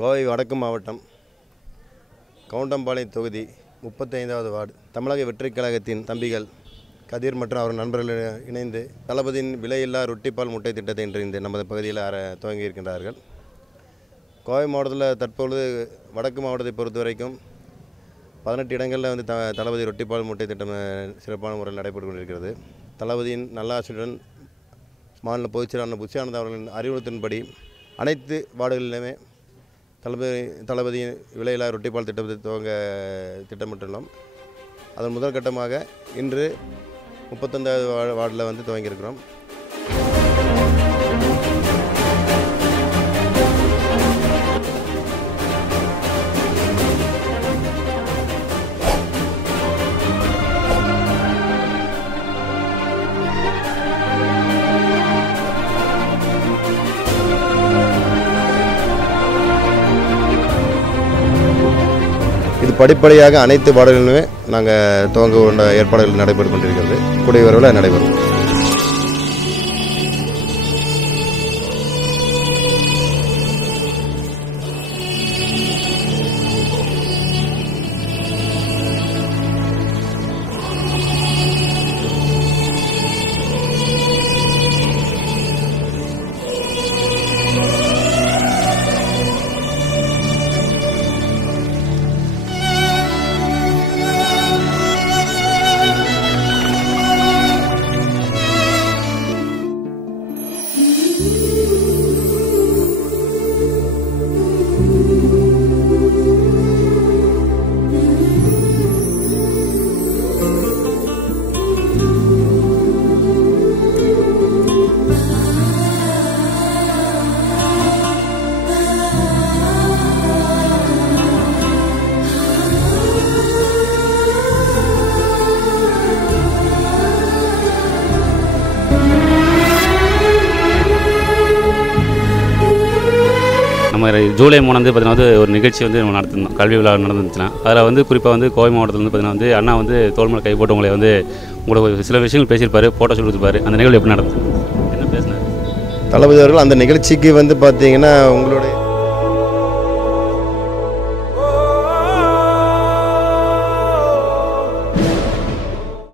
கோவை வடக்கு மாவட்டம் கவுண்டம்பாளையம் தொகுதி 35வது வார்டு தமிழக வெற்றிக் கழகத்தின் தம்பிகள் கதிர் மற்றும் அவர் நண்பர்கள் இணைந்து தளபதியின் விலையில்லா ரொட்டிப்பால் முட்டை திட்டத்தை இன்று இந்த நமது பகுதியில் துவங்கி இருக்கின்றார்கள். கோவை மாவட்டத்தில் தற்பொழுது வடக்கு மாவட்டத்தை பொறுத்த வரைக்கும் 18 இடங்களில் வந்து தளபதி ரொட்டிப்பால் முட்டை திட்டம் சிறப்பான முறையில் நடைபெற்று கொண்டிருக்கிறது. தளபதியின் நல்லாசியுடன் மாநில பொதுச் செயலாளர் புஷி ஆனந்த் அவர்களின் அறிவுறுத்தின்படி அனைத்து வார்டுகளிலுமே தளபதியின் விலையில்லா ரொட்டிப்பால் திட்டத்தை துவங்க திட்டமிட்டுள்ளோம். அதன் முதல் கட்டமாக இன்று 35வது வார்டில் வந்து துவங்கியிருக்கிறோம். இது படிப்படியாக அனைத்து வார்டுகளிலுமே நாங்கள் துவங்க கொண்ட ஏற்பாடுகள் நடைபெற்று கொண்டிருக்கிறது. கூடிய விரைவில் நடைபெறும். நம்ம ஜூலை 3 வந்து பார்த்தீங்கன்னா ஒரு நிகழ்ச்சி வந்து நம்ம நடத்திருந்தோம். கல்வி விழா நடந்துச்சுன்னா அதில் வந்து குறிப்பாக வந்து கோவை மாவட்டத்தில் வந்து பார்த்தீங்கன்னா வந்து அண்ணா வந்து தோல் மேலே கை போட்டு உங்களை வந்து உங்களுக்கு சில விஷயங்கள் பேசியிருப்பார், ஃபோட்டோ சொல்லி கொடுத்துருப்பாரு. அந்த நிகழ்வு எப்படி நடந்தது, என்ன பேசினார் தளபதி அவர்கள்? அந்த நிகழ்ச்சிக்கு வந்து பார்த்தீங்கன்னா உங்களுடைய